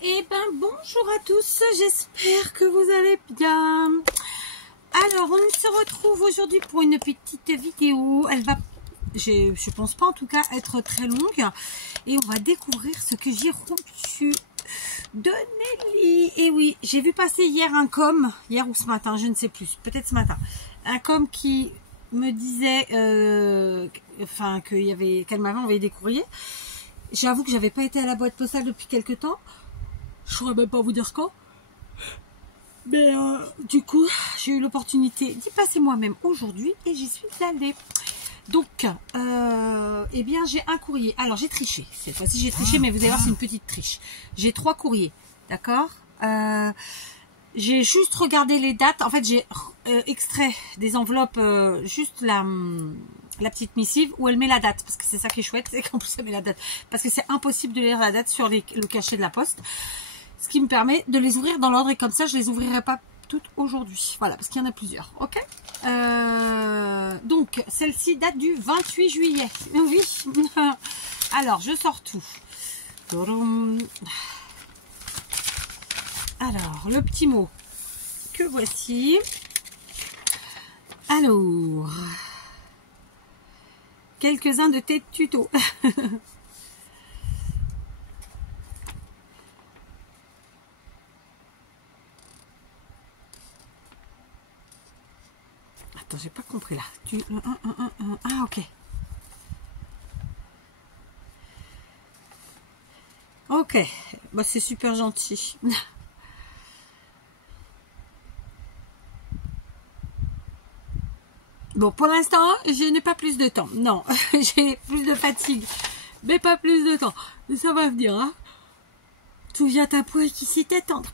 Eh ben bonjour à tous, j'espère que vous allez bien. Alors on se retrouve aujourd'hui pour une petite vidéo. Elle va, je pense pas en tout cas être très longue. Et on va découvrir ce que j'ai reçu de Nelly. Et oui, j'ai vu passer hier un com, hier ou ce matin, je ne sais plus, peut-être ce matin. Un com qui me disait qu'elle m'avait envoyé des courriers. J'avoue que j'avais pas été à la boîte postale depuis quelques temps. Je saurais même pas vous dire quand. Mais du coup, j'ai eu l'opportunité d'y passer moi-même aujourd'hui et j'y suis allée. Donc, eh bien, j'ai un courrier. Alors, j'ai triché. Cette fois-ci, j'ai triché, mais vous allez voir, c'est une petite triche. J'ai 3 courriers, d'accord. J'ai juste regardé les dates. En fait, j'ai extrait des enveloppes, juste la petite missive où elle met la date. Parce que c'est ça qui est chouette, c'est qu'en plus, elle met la date. Parce que c'est impossible de lire la date sur le cachet de la poste. Ce qui me permet de les ouvrir dans l'ordre et comme ça, je les ouvrirai pas toutes aujourd'hui. Voilà, parce qu'il y en a plusieurs. Ok. Donc, celle-ci date du 28 juillet. Oui. Alors, je sors tout. Alors, le petit mot que voici. Alors, quelques-uns de tes tutos. Attends, j'ai pas compris là. Ah, ok. Ok. Bah, c'est super gentil. Bon, pour l'instant, je n'ai pas plus de temps. Non, j'ai plus de fatigue, mais pas plus de temps. Mais ça va venir, hein. Tout vient à point qui s'y t'attendre.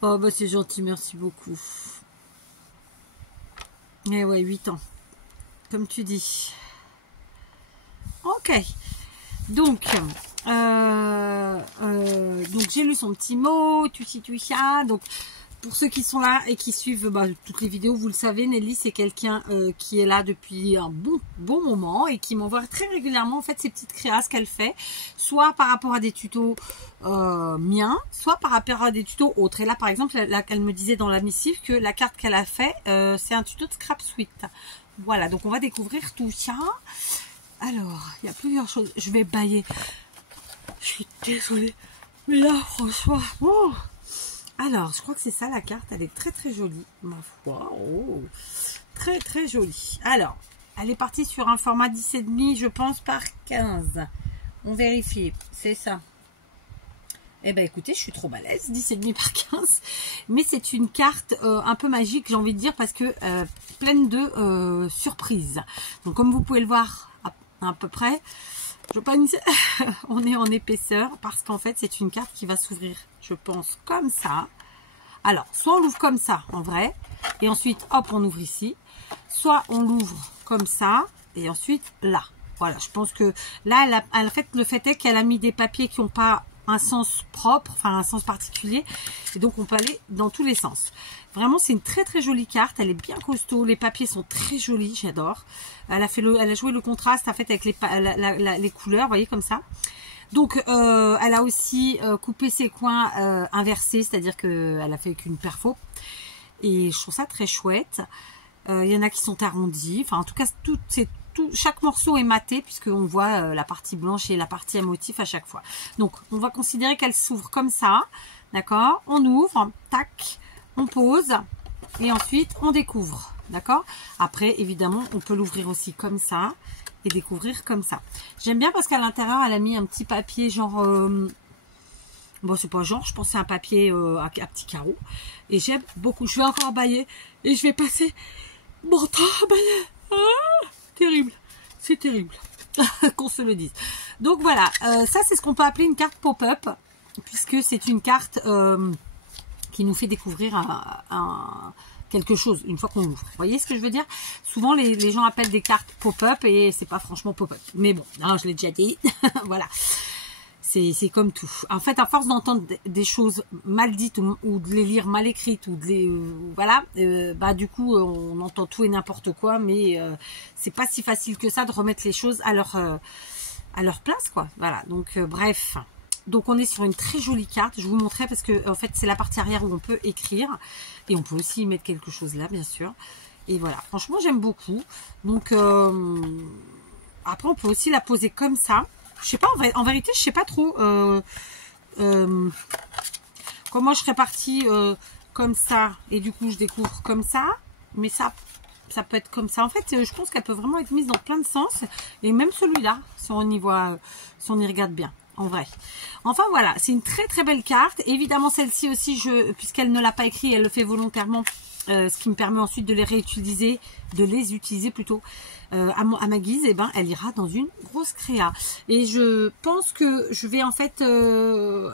Oh, bah c'est gentil, merci beaucoup. Eh ouais, 8 ans, comme tu dis. Ok. Donc j'ai lu son petit mot, tu ça. Donc, pour ceux qui sont là et qui suivent toutes les vidéos, vous le savez, Nelly, c'est quelqu'un qui est là depuis un bon moment et qui m'envoie très régulièrement en fait ces petites créas qu'elle fait, soit par rapport à des tutos miens, soit par rapport à des tutos autres. Et là, par exemple, elle me disait dans la missive que la carte qu'elle a fait, c'est un tuto de Scrap Suite. Voilà, donc on va découvrir tout ça. Alors, il y a plusieurs choses. Je vais bailler. Je suis désolée. Mais là, franchement... Oh. Alors, je crois que c'est ça la carte. Elle est très très jolie, ma foi. Oh. Très très jolie. Alors, elle est partie sur un format 10,5, je pense, par 15. On vérifie. C'est ça. Eh ben écoutez, je suis trop balèze. 10,5 par 15. Mais c'est une carte un peu magique, j'ai envie de dire, parce que pleine de surprises. Donc, comme vous pouvez le voir à peu près, je pense on est en épaisseur parce qu'en fait c'est une carte qui va s'ouvrir, je pense, comme ça. Alors soit on l'ouvre comme ça en vrai et ensuite hop on ouvre ici, soit on l'ouvre comme ça et ensuite là. Voilà, je pense que là le fait est qu'elle a mis des papiers qui n'ont pas un sens propre, enfin un sens particulier, et donc on peut aller dans tous les sens. Vraiment, c'est une très très jolie carte, elle est bien costaud, les papiers sont très jolis, j'adore. Elle a joué le contraste en fait avec les couleurs, vous voyez, comme ça. Donc elle a aussi coupé ses coins inversés, c'est-à-dire qu'elle a fait qu'une perfo, et je trouve ça très chouette. Il y en a qui sont arrondis, enfin en tout cas chaque morceau est maté puisqu'on voit la partie blanche et la partie à motif à chaque fois. Donc on va considérer qu'elle s'ouvre comme ça, d'accord. On ouvre, tac, on pose et ensuite on découvre, d'accord. Après évidemment on peut l'ouvrir aussi comme ça et découvrir comme ça. J'aime bien parce qu'à l'intérieur elle a mis un petit papier genre bon c'est pas genre, je pense que c'est un papier à petits carreaux et j'aime beaucoup. Je vais encore bailler et je vais passer mon temps à bailler. Ah, terrible, c'est terrible qu'on se le dise. Donc voilà, ça c'est ce qu'on peut appeler une carte pop-up puisque c'est une carte qui nous fait découvrir quelque chose une fois qu'on l'ouvre. Vous voyez ce que je veux dire? Souvent les gens appellent des cartes pop-up et c'est pas franchement pop-up. Mais bon, non, je l'ai déjà dit. Voilà. C'est comme tout. En fait, à force d'entendre des choses mal dites ou de les lire mal écrites ou de les voilà, du coup, on entend tout et n'importe quoi, mais c'est pas si facile que ça de remettre les choses à leur place, quoi. Voilà. Donc bref, Donc on est sur une très jolie carte, je vous montrerai parce que en fait c'est la partie arrière où on peut écrire et on peut aussi y mettre quelque chose là bien sûr. Et voilà, franchement j'aime beaucoup. Donc après on peut aussi la poser comme ça. Je sais pas, en vérité je sais pas trop comment je serais partie comme ça et du coup je découvre comme ça. Mais ça peut être comme ça. En fait je pense qu'elle peut vraiment être mise dans plein de sens. Et même celui-là, si on y voit, si on y regarde bien. En vrai. Enfin voilà, c'est une très très belle carte. Évidemment celle-ci aussi, puisqu'elle ne l'a pas écrit, elle le fait volontairement, ce qui me permet ensuite de les réutiliser, de les utiliser plutôt à ma guise. Et ben elle ira dans une grosse créa. Et je pense que je vais en fait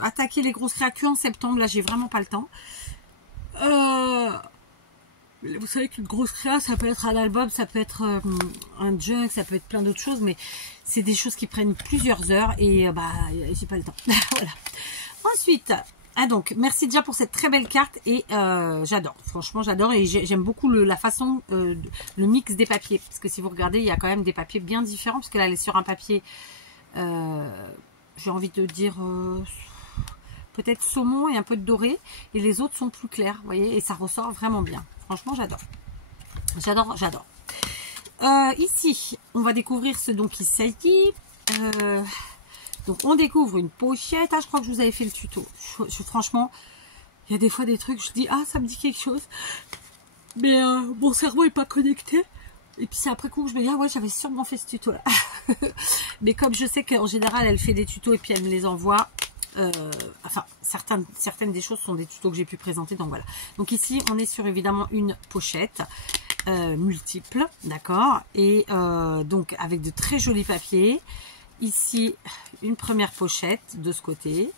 attaquer les grosses créas qu'en septembre. Là j'ai vraiment pas le temps. Vous savez qu'une grosse créa, ça peut être un album, ça peut être un junk, ça peut être plein d'autres choses, mais c'est des choses qui prennent plusieurs heures et bah j'ai pas le temps. Voilà. Ensuite, donc merci déjà pour cette très belle carte et j'adore, franchement j'adore et j'aime beaucoup la façon, le mix des papiers, parce que si vous regardez, il y a quand même des papiers bien différents, parce que là elle est sur un papier, j'ai envie de dire peut-être saumon et un peu de doré, et les autres sont plus clairs, vous voyez, et ça ressort vraiment bien. Franchement, j'adore. J'adore, j'adore. Ici, on va découvrir ce dont il s'agit. Donc, on découvre une pochette. Ah, je crois que je vous avais fait le tuto. Franchement, il y a des fois des trucs, je dis, ah, ça me dit quelque chose. Mais mon cerveau n'est pas connecté. Et puis, c'est après coup que je me dis, ah ouais, j'avais sûrement fait ce tuto-là. Mais comme je sais qu'en général, elle fait des tutos et puis elle me les envoie. Enfin, certaines des choses sont des tutos que j'ai pu présenter, donc voilà. Donc ici, on est sur évidemment une pochette multiple, d'accord, et donc avec de très jolis papiers. Ici, une première pochette de ce côté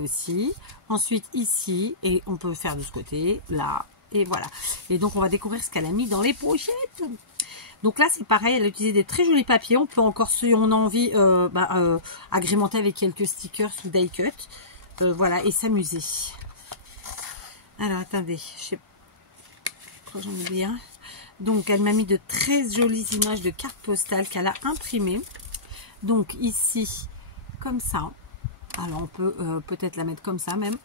aussi. Ensuite ici, et on peut faire de ce côté, là, et voilà. Et donc on va découvrir ce qu'elle a mis dans les pochettes. Donc là, c'est pareil, elle a utilisé des très jolis papiers. On peut encore, si on a envie, agrémenter avec quelques stickers ou die cut. Voilà, et s'amuser. Alors, attendez, je sais pas, j'en oublie un. Donc, elle m'a mis de très jolies images de cartes postales qu'elle a imprimées. Donc, ici, comme ça. Alors, on peut peut-être la mettre comme ça même.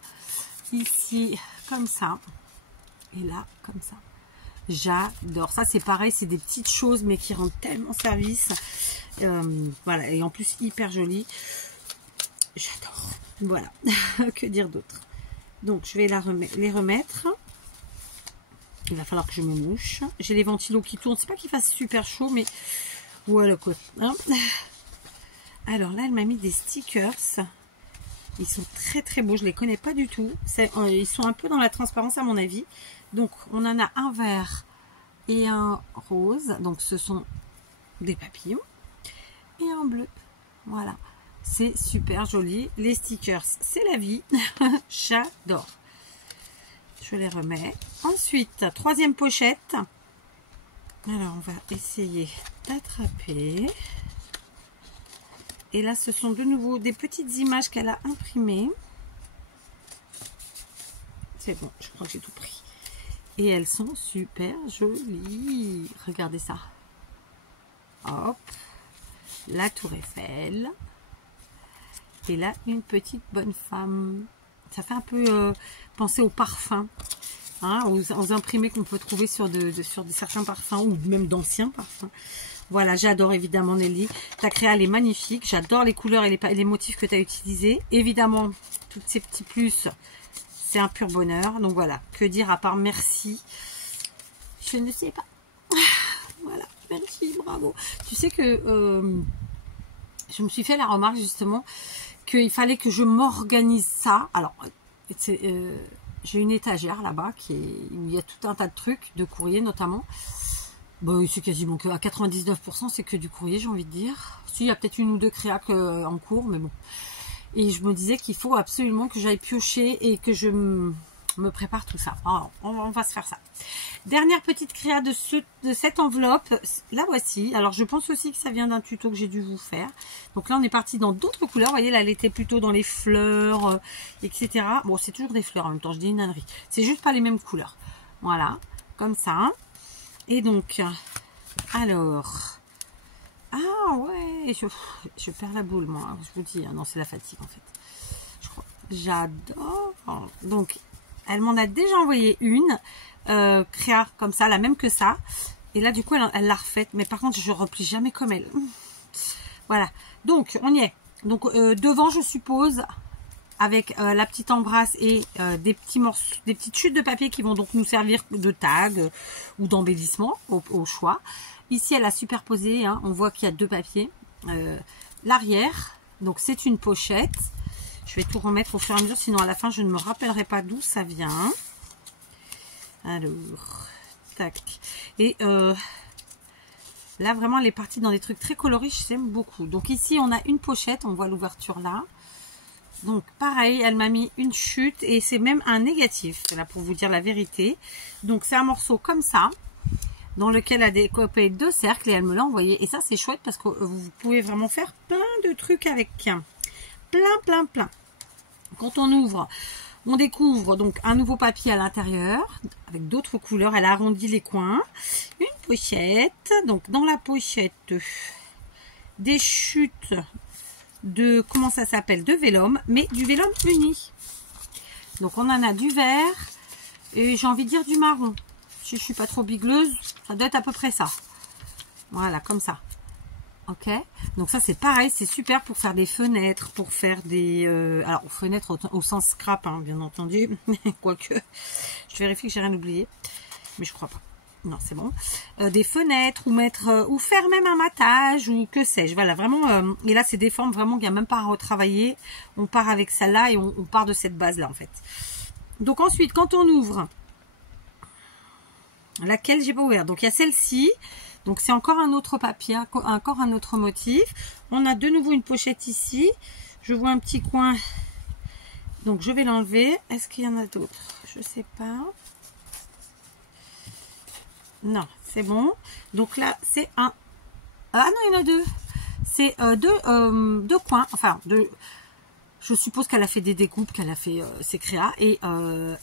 Ici, comme ça. Et là, comme ça. J'adore. Ça, c'est pareil, c'est des petites choses, mais qui rendent tellement service. Voilà, et en plus, hyper joli. J'adore. Voilà. Que dire d'autre? Donc, je vais les remettre. Il va falloir que je me mouche. J'ai les ventilos qui tournent. C'est pas qu'il fasse super chaud, mais voilà quoi. Hein, alors là, elle m'a mis des stickers. Ils sont très très beaux. Je les connais pas du tout. Ils sont un peu dans la transparence à mon avis. Donc, on en a un vert et un rose. Donc, ce sont des papillons. Et un bleu. Voilà. C'est super joli. Les stickers, c'est la vie. J'adore. Je les remets. Ensuite, troisième pochette. Alors, on va essayer d'attraper. Et là, ce sont de nouveau des petites images qu'elle a imprimées. C'est bon, je crois que j'ai tout pris. Et elles sont super jolies. Regardez ça. Hop. La tour Eiffel. Et là, une petite bonne femme. Ça fait un peu penser aux parfums. Hein, aux imprimés qu'on peut trouver sur certains parfums ou même d'anciens parfums. Voilà, j'adore évidemment Nelly. Ta créa, elle est magnifique. J'adore les couleurs et les motifs que tu as utilisés. Évidemment, tous ces petits plus... C'est un pur bonheur. Donc voilà, que dire à part merci. Je ne sais pas. Voilà, merci, bravo. Tu sais que je me suis fait la remarque justement qu'il fallait que je m'organise ça. Alors, j'ai une étagère là-bas où il y a tout un tas de trucs, de courrier notamment. Bon, c'est quasiment que à 99%, c'est que du courrier, j'ai envie de dire. Si, il y a peut-être une ou deux créas en cours, mais bon. Et je me disais qu'il faut absolument que j'aille piocher et que je me prépare tout ça. Alors, on va se faire ça. Dernière petite créa de cette enveloppe. La voici. Alors, je pense aussi que ça vient d'un tuto que j'ai dû vous faire. Donc là, on est parti dans d'autres couleurs. Vous voyez, là, elle était plutôt dans les fleurs, etc. Bon, c'est toujours des fleurs en même temps. Je dis une ânerie. C'est juste pas les mêmes couleurs. Voilà. Comme ça. Et donc, alors... Ah ouais, je perds la boule, moi. Je vous dis, non, c'est la fatigue, en fait. J'adore. Donc, elle m'en a déjà envoyé une. Créa, comme ça, la même que ça. Et là, du coup, elle l'a refaite. Mais par contre, je replie jamais comme elle. Voilà. Donc, on y est. Donc, devant, je suppose, avec la petite embrasse et des petits morceaux, des petites chutes de papier qui vont donc nous servir de tag ou d'embellissement au choix. Ici, elle a superposé, hein, on voit qu'il y a deux papiers. L'arrière, donc c'est une pochette. Je vais tout remettre au fur et à mesure, sinon à la fin, je ne me rappellerai pas d'où ça vient. Alors, tac. Et là, vraiment, elle est partie dans des trucs très colorés, j'aime beaucoup. Donc ici, on a une pochette, on voit l'ouverture là. Donc pareil, elle m'a mis une chute et c'est même un négatif, là pour vous dire la vérité. Donc c'est un morceau comme ça, dans lequel elle a découpé deux cercles et elle me l'a envoyé. Et ça c'est chouette parce que vous pouvez vraiment faire plein de trucs avec. Plein. Quand on ouvre, on découvre donc un nouveau papier à l'intérieur, avec d'autres couleurs. Elle a arrondi les coins. Une pochette, donc dans la pochette, des chutes de, comment ça s'appelle, de vélum, mais du vélum uni. Donc on en a du vert et j'ai envie de dire du marron. Si je suis pas trop bigleuse, ça doit être à peu près ça. Voilà, comme ça. Ok, donc ça c'est pareil, c'est super pour faire des fenêtres, pour faire des... alors fenêtres au sens scrap, hein, bien entendu, quoique, je vérifie que j'ai rien oublié, mais je crois pas. Non, c'est bon. Des fenêtres ou mettre ou faire même un matage ou que sais-je. Voilà, vraiment. Et là, c'est des formes vraiment qu'il n'y a même pas à retravailler. On part avec celle-là et on part de cette base-là, en fait. Donc ensuite, quand on ouvre, laquelle j'ai pas ouvert. Donc il y a celle-ci. Donc c'est encore un autre papier, encore un autre motif. On a de nouveau une pochette ici. Je vois un petit coin. Donc je vais l'enlever. Est-ce qu'il y en a d'autres? Je sais pas. Non, c'est bon. Donc là, c'est un... Ah non, il y en a deux. C'est deux coins. Enfin, deux... Je suppose qu'elle a fait des découpes, qu'elle a fait ses créas. Et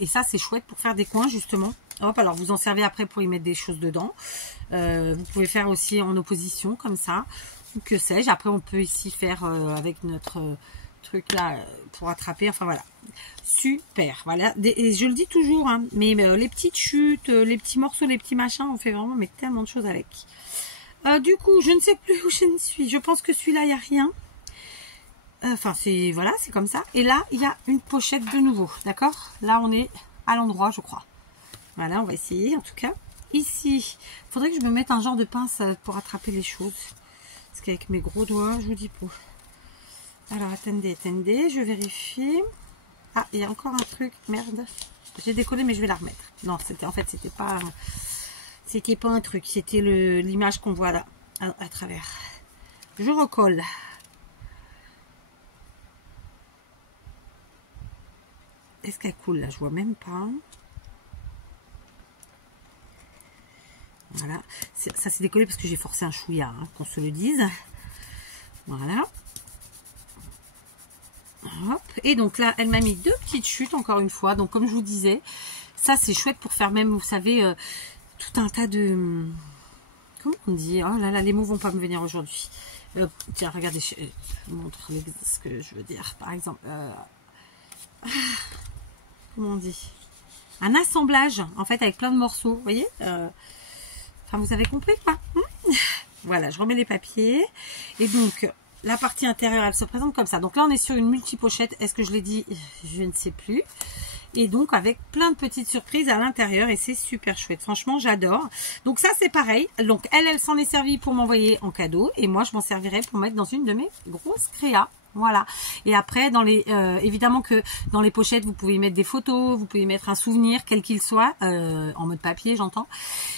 ça, c'est chouette pour faire des coins, justement. Hop, alors vous en servez après pour y mettre des choses dedans. Vous pouvez faire aussi en opposition, comme ça. Ou que sais-je. Après, on peut ici faire avec notre truc là pour attraper. Enfin, voilà. Super, voilà, et je le dis toujours, hein, mais les petites chutes, les petits morceaux, les petits machins, on fait vraiment mais tellement de choses avec. Du coup, je ne sais plus où je ne suis. Je pense que celui-là, il n'y a rien. Enfin, c'est voilà, c'est comme ça. Et là, il y a une pochette de nouveau, d'accord? Là, on est à l'endroit, je crois. Voilà, on va essayer, en tout cas. Ici, il faudrait que je me mette un genre de pince pour attraper les choses. Parce qu'avec mes gros doigts, je vous dis pas. Alors, attendez, je vérifie. Ah, il y a encore un truc, merde. J'ai décollé, mais je vais la remettre. Non, en fait, c'était pas un truc. C'était l'image qu'on voit là, à travers. Je recolle. Est-ce qu'elle coule là? Je vois même pas. Voilà. Ça s'est décollé parce que j'ai forcé un chouïa, hein, qu'on se le dise. Voilà. Hop. Et donc là, elle m'a mis deux petites chutes, encore une fois. Donc, comme je vous disais, ça, c'est chouette pour faire même, vous savez, tout un tas de... Comment on dit? Oh là là, les mots vont pas me venir aujourd'hui. Tiens, regardez, je vous montre ce que je veux dire. Par exemple, comment on dit? Un assemblage, en fait, avec plein de morceaux, vous voyez? Enfin, vous avez compris, quoi. Voilà, je remets les papiers. Et donc... La partie intérieure, elle se présente comme ça. Donc là, on est sur une multi-pochette. Est-ce que je l'ai dit? Je ne sais plus. Et donc, avec plein de petites surprises à l'intérieur. Et c'est super chouette. Franchement, j'adore. Donc ça, c'est pareil. Donc, elle s'en est servie pour m'envoyer en cadeau. Et moi, je m'en servirai pour mettre dans une de mes grosses créas. Voilà. Et après, dans les, évidemment que dans les pochettes, vous pouvez mettre des photos, vous pouvez mettre un souvenir, quel qu'il soit, en mode papier, j'entends.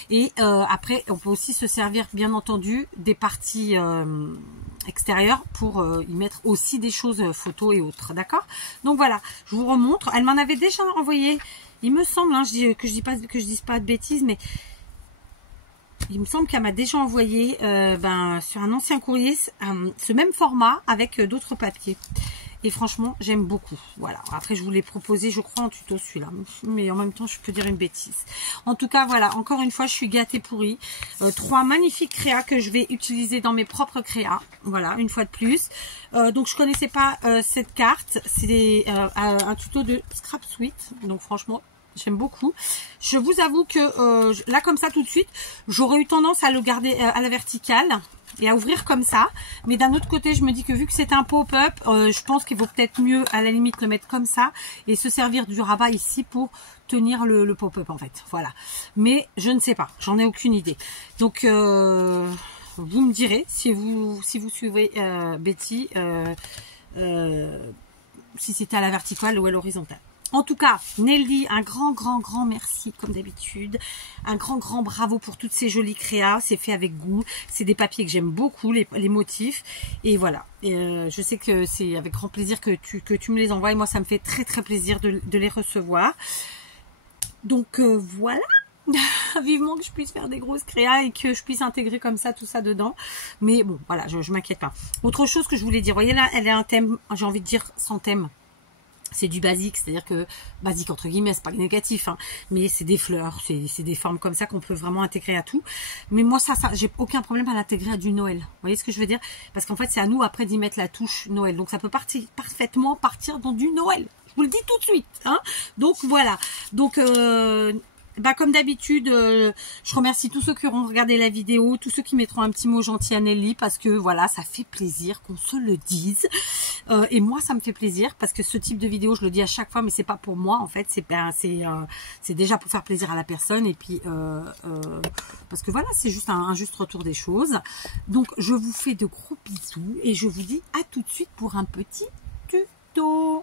Et après, on peut aussi se servir, bien entendu, des parties extérieures pour y mettre aussi des choses photos et autres. D'accord? Donc voilà, je vous remontre. Elle m'en avait déjà envoyé, il me semble, hein, que je dise pas de bêtises, mais il me semble qu'elle m'a déjà envoyé sur un ancien courrier ce même format avec d'autres papiers. et franchement j'aime beaucoup. Voilà, après je vous l'ai proposé je crois en tuto celui-là, mais en même temps je peux dire une bêtise. En tout cas voilà, encore une fois je suis gâtée pourrie. 3 magnifiques créas que je vais utiliser dans mes propres créas, voilà, une fois de plus. Donc je connaissais pas cette carte, c'est un tuto de Scrap Sweet, donc franchement j'aime beaucoup. Je vous avoue que là comme ça tout de suite j'aurais eu tendance à le garder à la verticale et à ouvrir comme ça, mais d'un autre côté je me dis que vu que c'est un pop-up, je pense qu'il vaut peut-être mieux à la limite le mettre comme ça et se servir du rabat ici pour tenir le pop-up en fait, voilà. Mais je ne sais pas, j'en ai aucune idée, donc vous me direz si vous suivez Betty, si c'était à la verticale ou à l'horizontale. En tout cas, Nelly, un grand merci comme d'habitude. Un grand bravo pour toutes ces jolies créas. C'est fait avec goût. C'est des papiers que j'aime beaucoup, les motifs. Et voilà. Je sais que c'est avec grand plaisir que tu me les envoies. Et moi, ça me fait très plaisir de les recevoir. Donc voilà. Vivement que je puisse faire des grosses créas et que je puisse intégrer comme ça tout ça dedans. Mais bon, voilà, je m'inquiète pas. Autre chose que je voulais dire. Vous voyez là, elle a un thème, j'ai envie de dire sans thème. C'est du basique, c'est-à-dire que basique entre guillemets, c'est pas négatif, hein, mais c'est des fleurs, c'est des formes comme ça qu'on peut vraiment intégrer à tout. Mais moi ça j'ai aucun problème à l'intégrer à du Noël. Vous voyez ce que je veux dire? Parce qu'en fait c'est à nous après d'y mettre la touche Noël. Donc ça peut parfaitement partir dans du Noël. Je vous le dis tout de suite, hein. Donc voilà. Donc comme d'habitude, je remercie tous ceux qui auront regardé la vidéo, tous ceux qui mettront un petit mot gentil à Nelly, parce que voilà, ça fait plaisir qu'on se le dise. Et moi, ça me fait plaisir, parce que ce type de vidéo, je le dis à chaque fois, mais c'est pas pour moi, en fait, c'est déjà pour faire plaisir à la personne, et puis, parce que voilà, c'est juste un juste retour des choses. Donc, je vous fais de gros bisous, et je vous dis à tout de suite pour un petit tuto.